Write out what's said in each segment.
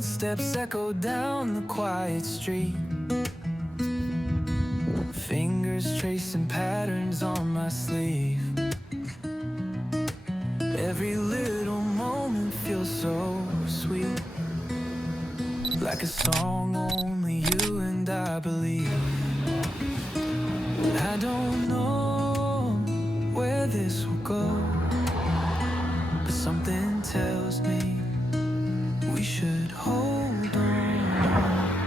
Footsteps echo down the quiet street. Fingers tracing patterns on my sleeve. Every little moment feels so sweet, like a song only you and I believe. I don't know where this will go, but something tells me we should hold on.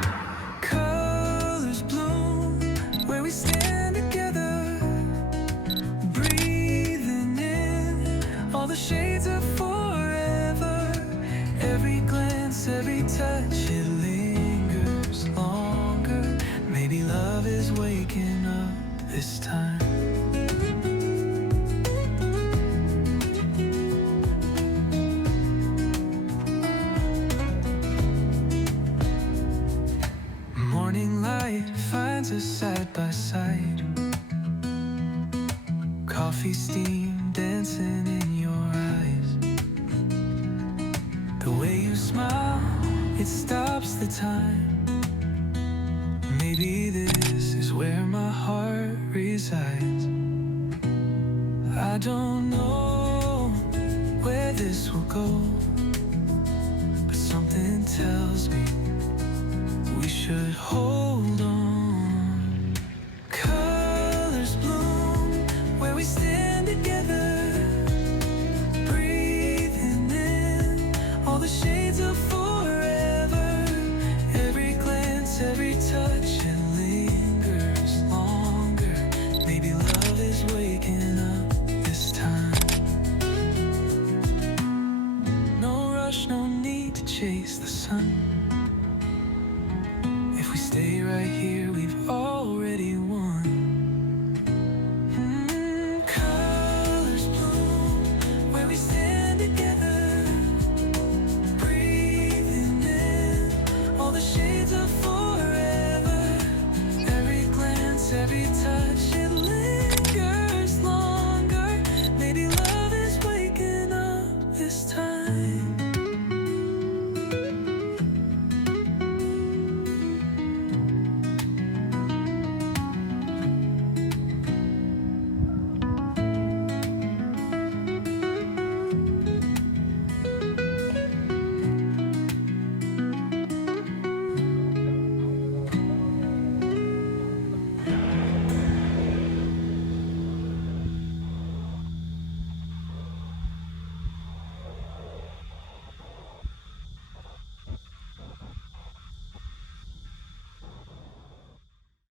Colors bloom where we stand together, breathing in all the shades of forever. Every glance, every touch, it lingers longer. Maybe love is waking up this time. Morning light finds us side by side. Coffee steam dancing in your eyes. The way you smile, it stops the time. Maybe this is where my heart resides. I don't know where this will go, but something tells me we should hold on. Colors bloom where we stand together, breathing in all the shades of forever. Every glance, every touch, it lingers longer. Maybe love is waking up this time. No rush, no need to chase the sun. If we stay right here, we've already won. Colors bloom where we stand together, breathing in all the shades of forever. Every glance, every touch, it